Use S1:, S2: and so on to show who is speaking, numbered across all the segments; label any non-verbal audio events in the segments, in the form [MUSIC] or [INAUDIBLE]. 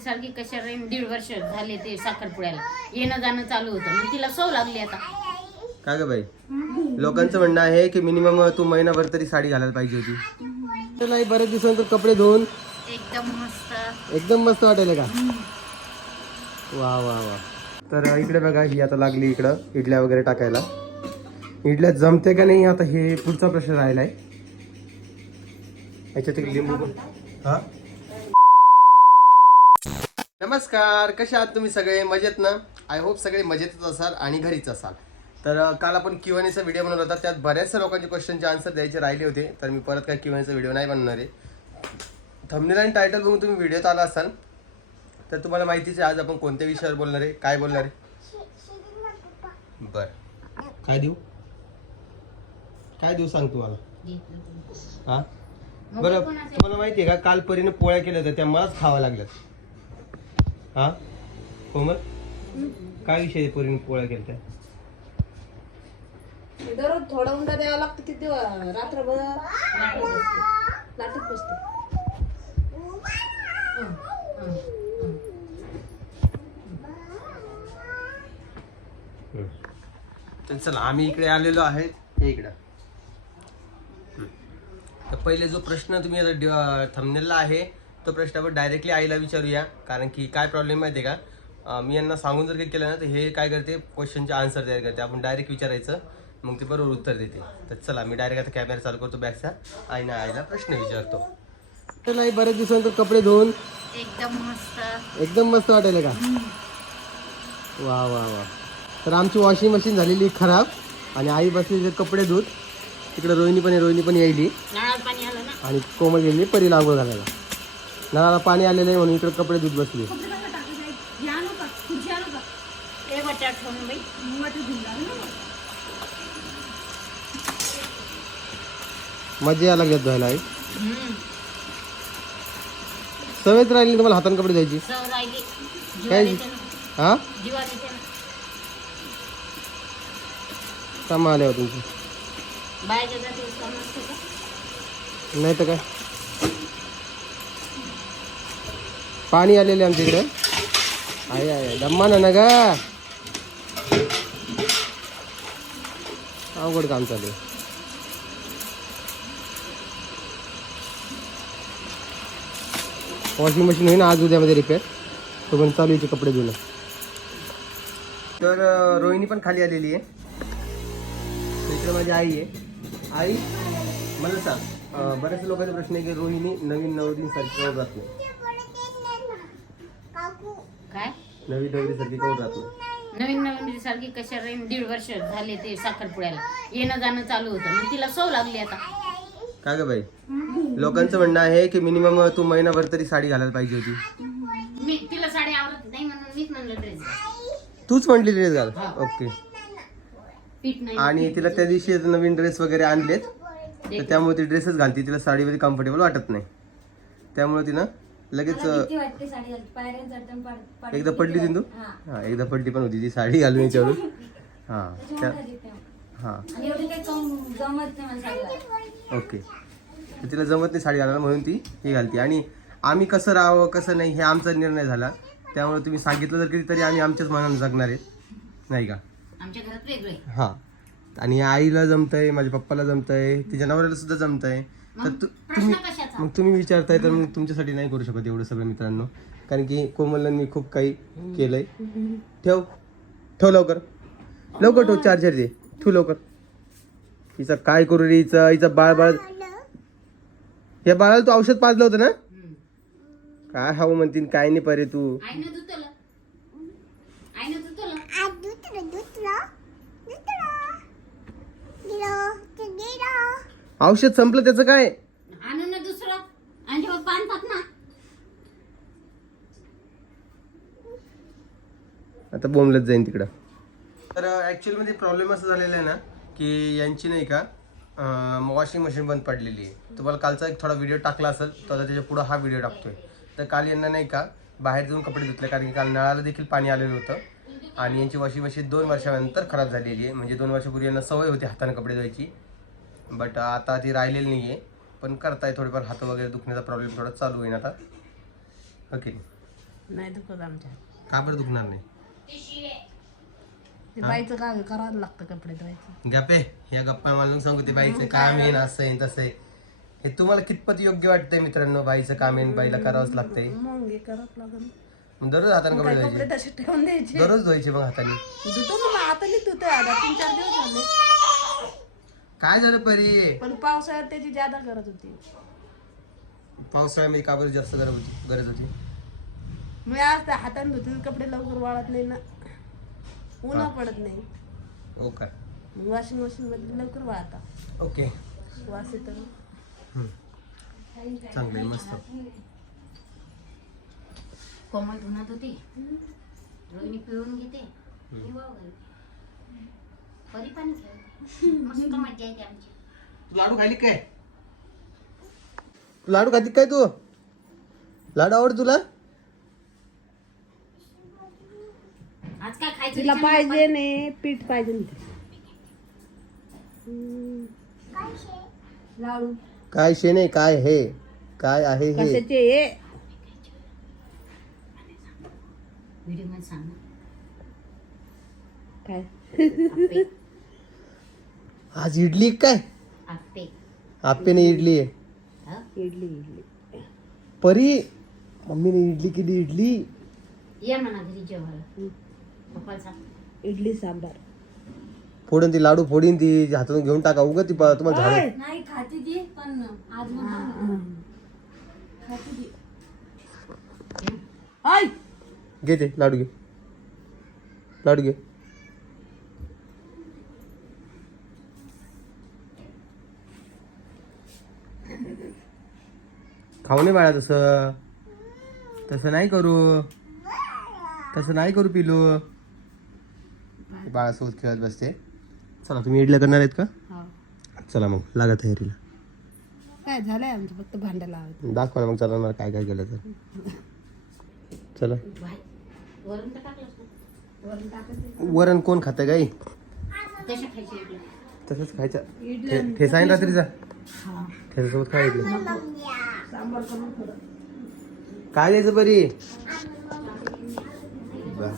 S1: सारखी कशा राहीन दीड वर्ष झाले ते साखरपुड्याला. येणं जाणं चालू होतं. मग तिला सव लागली आता.
S2: का ग बाई? लोकांचं म्हणणं आहे की मिनिमम तू महिनाभर तरी साडी घालायला पाहिजे होती. तर नाही बऱ्याच दिवसानंतर कपडे धुवून
S1: एकदम मस्त.
S2: एकदम मस्त वाटायला का? वा वा वा. तर इकडे बघा ही आता लागली इकडं इडल्या वगैरे टाकायला. इडल्या जमते का नाही आता हे पुढचा प्रश्न राहिलाय. याच्यात एक लिंबू पण- हा? नमस्कार कसे आहात तुम्ही सगळे? मजेत ना? आय होप सगळे मजेतच असाल आणि घरीच असाल. तर काल आपण क्यूएनएचा व्हिडिओ बनवला होता. त्यात बऱ्याचशा लोकांचे क्वेश्चनचे आन्सर द्यायचे राहिले होते. तर मी परत काय क्यूएनएचा व्हिडिओ नाही बनणार आहे. थंबनेल आणि टायटल बघून तुम्ही व्हिडिओत आला असाल. तर तुम्हाला माहितीच आहे आज आपण कोणत्या विषयावर बोलणार आहे? काय बोलणार आहे? बर. काय देऊ? काय देऊ सांग तुम्हाला? हा? बरं तुम्हाला माहिती आहे का? काल परीने पोळ्या केल्या होत्या त्या मलाच खावा लागल्यात. हा? कोमल? काय विषय आहे परीने पोळ्या केल्या त्या
S3: दररोज थोडा उंडा द्यावा लागतो किती दिवस रात्रभर लाटत बसते.
S2: तर चला आम्ही इकडे आलेलो आहे हे इकडं. हम्म. तर पहिले जो प्रश्न तुम्ही आता थंबनेलला आहे तो प्रश्न आपण डायरेक्टली आईला विचारूया. कारण की काय प्रॉब्लेम माहिती आहे का? मी यांना सांगून जर काही केलं ना तर हे काय करते? क्वेश्चनचे आन्सर तयार करते. आपण डायरेक्ट विचारायचं मग ते बरोबर उत्तर देते. तर चला मी डायरेक्ट आता कॅमेरा चालू करतो बॅगचा आईना आईला प्रश्न विचारतो. नाही बऱ्याच दिवसानंतर कपडे धुवून.
S1: एकदम मस्त.
S2: एकदम मस्त वाटायला का? वा वा वा. तर आमची वॉशिंग मशीन झालेली खराब. आणि आई बसलेली कपडे धुत. तिकडे रोहिणी पण आहे, रोहिणी पण यायली. आणि कोमल गेली परी लागवड घालायला. नळाला पाणी आलेलं आहे म्हणून इकडे कपडे धुत बसली. मजा यायला लागल्यात धुवायला आई. सवयच राहिली तुम्हाला हाताने कपडे द्यायची काय? हा? कामं आल्यावर तुमची. नाही तर काय? पाणी आलेलं आहे आमच्या इकडे आहे आहे दम्मा ना ना गा. अवघड काम चालू आहे. वॉशिंग मशीन होईना आज उद्यामध्ये रिपेअर तो पण चालू आहे ते कपडे धुणं. तर रोहिणी पण खाली आलेली आहे. तर इकडे माझी आई आहे. आई मला सांग बऱ्याच लोकांचा प्रश्न आहे की रोहिणी नवीन नवरी सारखी कवर नाही.
S1: काय?
S2: नवीन नवरी सारखी कवर राहत? नाही
S1: नवीन नवीन मुलगी सारखी कशा राहीन दीड वर्ष झाले ते साखरपुड्याला. येणं जाणं चालू होतं. मग तिला सव लागली आता.
S2: का ग बाई? लोकांचं म्हणणं आहे की मिनिमम तू महिनाभर तरी साडी घालायला पाहिजे होती.
S1: मी तिला साडी आवडत नाही म्हणून मीच म्हणलं ड्रेस
S2: तूच म्हटली ड्रेस घाल? ओके
S1: पीठ नाही
S2: आणि तिला त्या दिवशी नवीन ड्रेस वगैरे आणलेत. तर त्यामुळे ती ड्रेसच घालते. तिला साडीमध्ये कम्फर्टेबल वाटत नाही. त्यामुळे तिनं लगेच एकदा पडली होती ना तू हा एकदा पडली पण होती ती साडी घालून याच्यावरून. हा त्या हा. ओके. तर तिला जमत नाही साडी घालायला म्हणून ती ही घालते. आणि आम्ही कसं राहावं कसं नाही हे आमचा निर्णय झाला. त्यामुळे तुम्ही सांगितलं जर कधी तरी आम्ही आमच्याच मनानं जगणार आहेत. नाही का?
S1: आमच्या घरात वेगळे
S2: हा. आणि आईला जमतंय माझ्या पप्पाला जमतंय तिच्या नवऱ्याला सुद्धा जमतंय. तर तु- तुम्ही
S1: प्रश्न कशाचा?
S2: मग तुम्ही विचारताय तर मग तुमच्यासाठी नाही करू शकत एवढं सगळं मित्रांनो. कारण की कोमलनं मी खूप काही केलंय. ठेव. ठेव लवकर. लवकर ठेव चार्जर दे. ठेव लवकर. हिचा काय करू रे हिचं? हिचं बाळ बाळ या बाळाला तू औषध पाजलं होतं ना. काय हवं म्हणतीन काय नाही परे तू.
S1: धुतलं आईनं धुतलं
S2: औषध संपलं त्याचं काय?
S1: आणून ना दुसरं. आणि जेव्हा बांधतात ना.
S2: आता बोंबलत जाईन तिकडं. तर ॲक्च्युअली मध्ये प्रॉब्लेम असं झालेला आहे ना की यांची नाही का वॉशिंग मशीन बंद पडलेली आहे. तुम्हाला कालचा एक थोडा व्हिडिओ टाकला असेल तर आता त्याच्या पुढं हा व्हिडिओ टाकतोय. तर काल यांना नाही का बाहेर जाऊन कपडे धुतले कारण की काल नळाला देखील पाणी आलेलं होतं. आणि यांची वॉशिंग मशीन दोन वर्षानंतर खराब झालेली आहे. म्हणजे दोन वर्षापूर्वी यांना सवय होती हाताने कपडे धुवायची. बट आता ती राहिलेली नाही आहे पण करताय थोडेफार हात वगैरे दुखण्याचा प्रॉब्लेम थोडा चालू होईल आता. ओके
S3: नाही दुखत आमच्या.
S2: का बरं दुखणार नाही?
S3: ते बाईचं करावं लागतं कपडे धुवायचं.
S2: गप्पे या गप्पा मला नको सांगू ते बाईचं काम आहे ना असं आहे तसं आहे हे तुम्हाला कितपत योग्य वाटतंय मित्रांनो बाईचं काम आणि बाईला करावंच लागतंय?
S3: मग हे करावं लागेल.
S2: मग दररोज हाताने कपडे
S3: काय
S2: धुवायचे?
S3: कपडे तसे ठेवून द्यायचे?
S2: दररोज धुवायचे मग हाताने?
S3: धुतो ना मग आता नाही धुतोय आता तीन चार दिवस झाले.
S2: काय झालं परी?
S3: पण पावसाळ्यात त्याची जादा गरज होती.
S2: पावसाळ्यामध्ये का बरं जास्त गरज होती? गरज होती.
S3: मी आज त्या हाताने धुते कपडे लवकर वाळत नाही ना. उन्हा पडत नाही.
S2: हो काय
S3: मग वॉशिंग मशीन मध्ये लवकर वाळतात
S2: ओके.
S3: वास येतो.
S2: चांगलं मस्त.
S1: कोमल धुण्यात होती. रोहिणी पिळून घेते. मी वाव घालते. परी पाणी [LAUGHS] मस्त मजा येते आमची.
S2: तू लाडू खाली काय? तू लाडू खाती काय तू? लाडू आवड तुला?
S1: आज काय खायचं
S3: तिला
S1: विचार
S3: पाहिजे नाही पीठ पाहिजे. लाडू.
S2: काय शे नाही काय हे? काय आहे हे?
S3: कशाचे हे?
S1: व्हिडिओमध्ये सांग ना.
S3: काय?
S2: आज इडली काय?
S1: आप्पे.
S2: आप्पेने इडली आहे.
S1: हा?
S3: इडली इडली.
S2: परी मम्मीने इडली केली इडली.
S1: ये म्हणा घरी जेवायला. पप्पाला सांग
S3: इडली सांबार.
S2: फोडून ती लाडू फोडीन ती हातातून घेऊन टाका. उगं ती प- तुम्हाला झाड.
S1: नाही खाती ती पण आज
S3: हाय
S2: घे ते लाडू घे. लाडू घे. खाऊ नये बाळा तसं. तसं नाही करू. तसं नाही करू पिलू. बाळासोबत खेळत बसते. चला तुम्ही इडल्या करणार आहेत का? चला मग लागा तयारीला.
S3: काय झालंय आमचं? फक्त भांड्या लावायचं
S2: दाखवा ना मग चला मला काय काय केलं तर. चला. वरण कोण खातं गाई. तसंच खायचं. ठे- ठेचा आहे ना रात्रीचा ठेच्यासोबत काय इडली. काय द्यायचं बरी बा.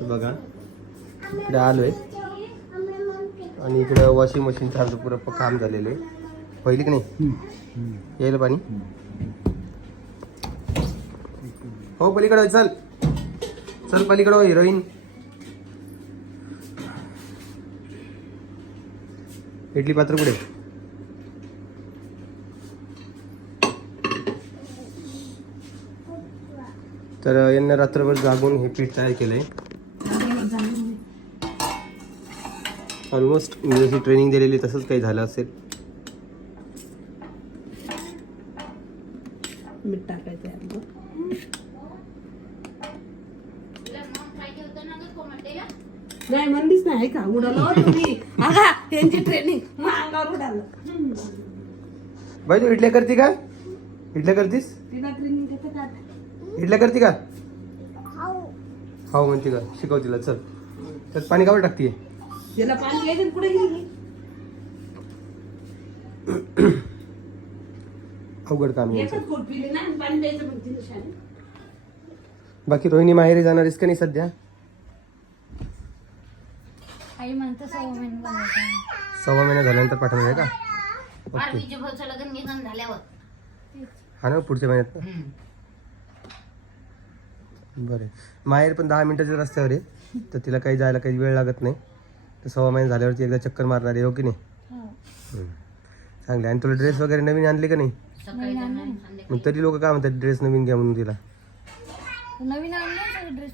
S2: तर बघा. इकडे आलोय. आणि इकडे वॉशिंग मशीनचं आमचं पुरं प- काम झालेलं आहे. पहिली की नाही? यायला पाणी? हो पलीकडे चल. चल पलीकडे हो, हिरोईन. इडली पात्र कुठे? तर यांना रात्रभर जागून हे पीठ तयार केलंय. ऑलमोस्ट मी जशी ट्रेनिंग दिलेली तसंच काही झालं असेल
S3: मीठ टाकायचं यात.
S1: तुला मग पाहिजे होतं ना गं कोमलतेला?
S3: नाही म्हणलीच नाही का उडालं हो तुम्ही आगा त्यांची ट्रेनिंग मग अंगावर उडालं
S2: बाई तू इडल्या करते का? इडल्या करतीस?
S3: तिला ट्रेनिंग घेते का?
S2: इडल्या करते का? हो म्हणते का? शिकव तिला चल. त्यात पाणी कावर टाकते
S3: पाणी घ्यायचं
S2: अवघड काम बाकी रोहिणी माहेरी जाणार आहेस का नाही सध्या.
S1: सव्वा महिना
S2: झाल्यानंतर पाठवणार आहे का?
S1: भाऊचं लग्न झाल्यावर.
S2: हा ना पुढच्या महिन्यात
S1: हम्म.
S2: बरं. माहेर पण दहा मिनिटाच्या रस्त्यावर आहे. तर तिला काही जायला काही वेळ लागत नाही. तर सव्वा महिना झाल्यावरती एकदा चक्कर मारणार आहे हो की नाही? हम्म. चांगले. आणि तुला ड्रेस वगैरे नवीन आणले का नाही?
S1: सकाळी जाणार संध्याकाळी.
S2: मग तरी लोक काय म्हणतात ड्रेस नवीन घ्या म्हणून तिला.
S1: नवीन आणलं ड्रेस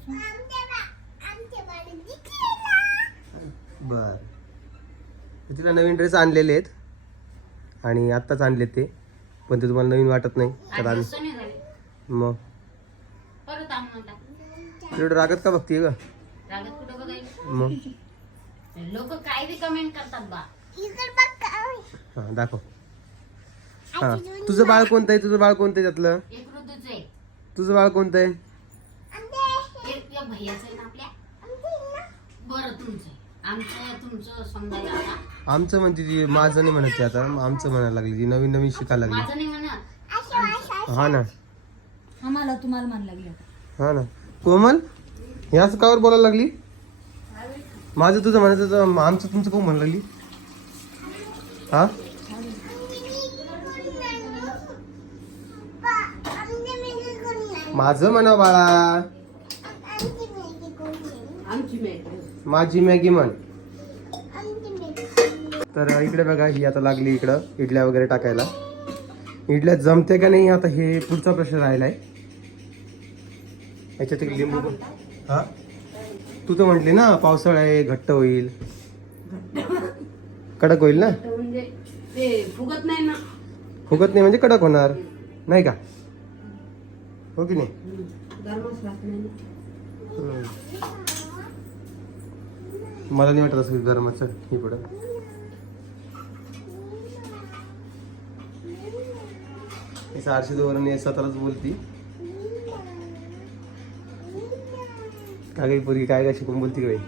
S2: बर. तिला नवीन ड्रेस आणलेले आहेत. आणि आत्ताच आणलेत ते पण ते तुम्हाला नवीन वाटत नाही. तर आम्ही
S1: झाले.
S2: मग? तेवढं रागत का बघते ग?
S1: रागत कुठं बघायला?
S2: मग?
S1: लोक काय बी कमेंट करतात बा.
S2: हां दाखव. हां. तुझं बाळ कोणतं आहे तुझं बाळ कोणतं आहे त्यातलं?
S1: एक ऋतूच आहे.
S2: तुझं बाळ कोणतं आहे
S1: एक या भैयाचं आहे ना आपल्या? बरं तुमचं. आहे. आमचं तुमचं समजायला आता
S2: आमचं म्हणते ती माझं नाही म्हणत ती आता आमचं म्हणायला लागली ती नवीन नवीन शिकायला लागली.
S1: माझं नाही म्हणत.
S2: हा ना.
S1: आम्हाला तुम्हाला मान लागली आता.
S2: हा ना. कोमल याच कावर बोलायला लागली? माझं तुझं म्हणायचं तर आमचं तुमचं कोण म्हणायला लागली? हा? माझं म्हणा बाळा.
S3: आमची
S2: माझी मॅगी म्हण. तर इकडे बघा ही आता लागली इकडं इडल्या वगैरे टाकायला. इडल्या जमते का नाही आता हे पुढचा प्रश्न राहिलाय. याच्यात एक लिंबू हा? तू तर म्हटली ना पावसाळा आहे घट्ट होईल. कडक होईल ना?
S3: म्हणजे ते फुगत नाही ना.
S2: फुगत नाही म्हणजे कडक होणार. नाही का? हो की नाही
S3: गरमच राहत नाही ना.
S2: हम्म. मला नाही वाटत असं गरमाचं ही पुढं. सारशे वरून स्वतःलाच बोलती. काय काही पोरगी काय काय शिकून बोलती
S3: बाहेर.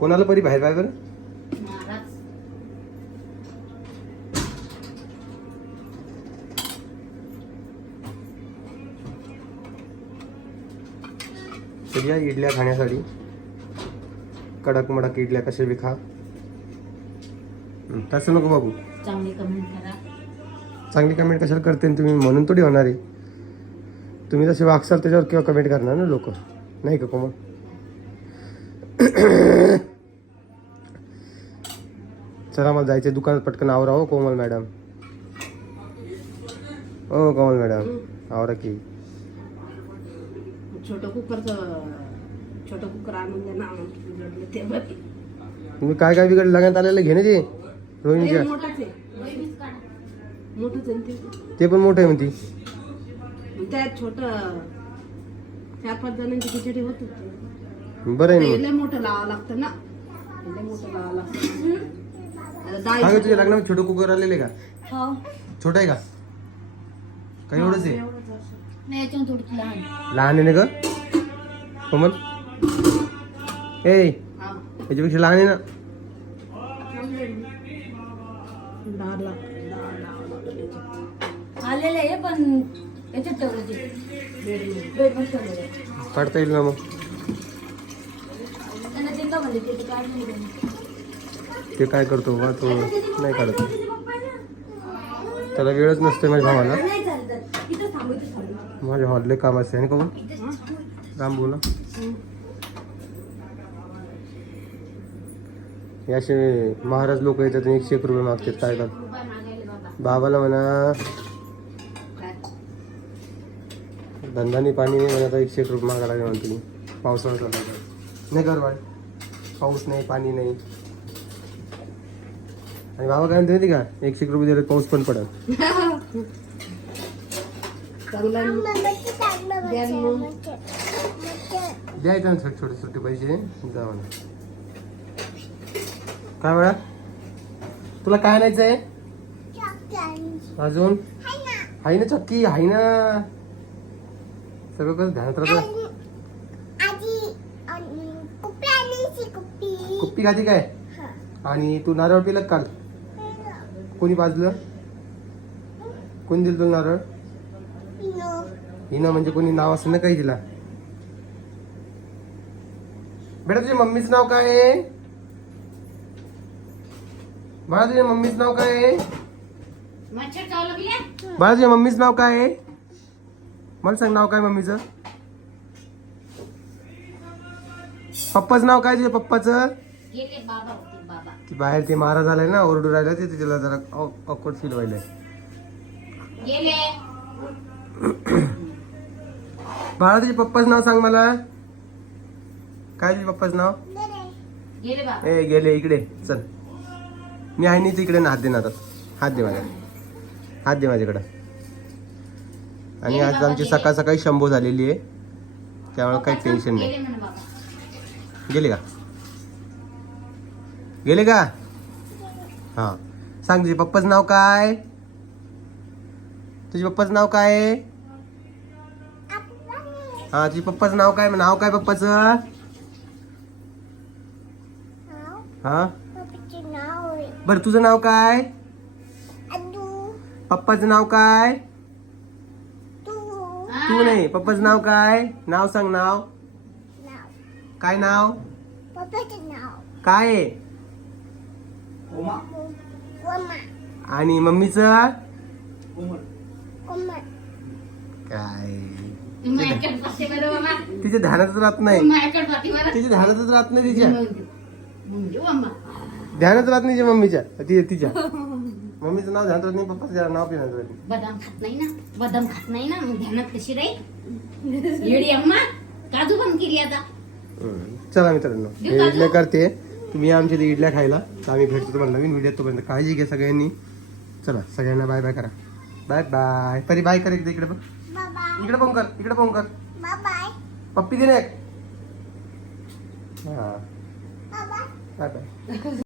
S2: कोणाला परी बाहेर बाहेर बरं
S1: महाराज
S2: तर या इडल्या खाण्यासाठी. कडक मडक इडल्या कशा बी खा तसं नको बाबू.
S1: चांगले कमेंट करा.
S2: चांगली कमेंट कशाला करते तुम्ही? म्हणून थोडी होणार आहे. तुम्ही जसे वागसाल त्याच्यावर किंवा कमेंट करणार ना लोक. नाही का कोमल? [COUGHS] चला मला जायचं दुकानात पटकन आवरा हो कोमल मॅडम. हो कोमल मॅडम आवरा की.
S3: छोटं कुकरचं छोटं कुकर आणून द्या ना आम्हाला. बिघडलं ते बरं.
S2: तुम्ही काय काय बिघडलं? लग्नात आलेलं घे ना ते? रोहिणीच्या?
S3: मोठंच. आहे
S1: वहिनीच काढा
S3: मोठंच आहे ना ते?
S2: ते पण मोठं आहे म्हणती.
S3: मग त्यात छोट चार पाच जणांची खिचडी होत होती.
S2: बरं आहे ना मग.
S3: मोठं लावावं लागतं ना. मोठं लावावं लागतं.
S2: हा तुझ्या लग्नात छोटं कुकर आलेले का?
S1: हो.
S2: छोटं आहे का? काही एवढंच आहे?
S3: असं.
S1: नाही याच्याहून थोडी लहान
S2: लहान आहे ना ग कोमल ए
S3: हा.
S2: याच्यापेक्षा लहान आहे ना.
S1: आलेलं आहे पण याच्यात ठेवलं ते. बेडवर ठेवलेलं आहे.
S2: काढता येईल ना मग
S1: त्यांना ते का म्हणले ते काढलं नाही त्यांनी.
S2: ते काय करतो बा तो नाही काढत त्याला वेळच नसते माझ्या भावाला
S1: नाही थांबू
S2: माझ्या हॉलले काम असते आणि कोण राम ना हे असे महाराज लोक येतात आणि एकशे एक रुपये मागतात काय कर बाबाला म्हणा. धंदानी पाणी नाही म्हणा तर एकशे एक रुपये मागायला लागेल म्हणतो मी. पावसाळा नाही कर बाय पाऊस नाही पाणी नाही. आणि बाबा काय म्हणते का? एकशे एक रुपये दिले पाऊस पण पडत [LAUGHS]
S3: चांगलं आहे ना. द्या ना मग.
S2: द्यायचं ना छोटे छोटे छोटे पैसे. जा म्हणा काय म्हणा तुला काय आणायचं आहे? अजून? हाय ना चक्की हाय ना सगळं कसं ध्यानात राहतं कुप्पी खाती काय? आणि तू नारळ पिलं काल कोणी पाजलं कोणी दिलं तुला नारळ? हिनं म्हणजे कोणी नाव असं ना काही दिला. बेटा तुझ्या मम्मीचं नाव काय आहे? बाळा तुझ्या मम्मीचं नाव काय आहे? बाळा तुझ्या मम्मीचं नाव काय आहे? मला सांग नाव काय मम्मीचं? पप्पाचं नाव काय तुझ्या पप्पाचं?
S1: गेले बाबा होते बाबा.
S2: ती बाहेर ते महाराज आलाय ना ओरडू राहिला ते तिला जरा ऑकवर्ड फील व्हायलाय.
S1: गेले.
S2: बाळा तुझ्या पप्पाचं नाव सांग मला. काय तुझ्या पप्पाचं नाव? ए गेले इकडे. चल. मी आहे नाही तिकडे ना हात दे ना आता. हात दे माझ्या हात दे माझ्याकडं. आणि आज आमची सकाळ सकाळी शंभू झालेली आहे. त्यामुळे काही टेन्शन नाही.
S1: गेले
S2: का? गेले का? हा. सांग तुझ्या पप्पाचं नाव काय? तुझ्या पप्पाचं नाव काय? आहे? हा तुझ्या पप्पाचं नाव काय? नाव काय पप्पाचं? हा? बरं तुझं नाव काय? पप्पाचं नाव काय?
S3: तू.
S2: तू नाही. पप्पाचं नाव काय? नाव सांग नाव. काय नाव?
S3: पप्पाचं नाव.
S2: काय आणि मम्मीचं? काय? तिच्या ध्यानातच राहत नाही. तिच्या ध्यानातच राहत नाही तिच्या. ध्यानात राहत नाही मम्मीच्या. तिच्या. मम्मीचं नाव ध्यानात राहत नाही पप्पाचं नाव पण राहत
S1: बदाम खात नाही ना. बदाम खात नाही ना. मग ध्यानात कशी राहील? येडी अम्मा काजू बंद केली आता.
S2: चला मित्रांनो हे इडल्या करते. तुम्ही आमच्या इथे इडल्या खायला. तर आम्ही भेटतो तुम्हाला नवीन व्हिडिओ तोपर्यंत. काळजी घ्या सगळ्यांनी. चला सगळ्यांना बाय बाय करा. बाय बाय तरी बाय कर एकदा इकडे बघ.
S3: बाय
S2: इकडे पण कर इकडे पण कर.
S3: बाय
S2: पप्पी दे ना एक. हा
S3: बाय
S2: बाय बाय.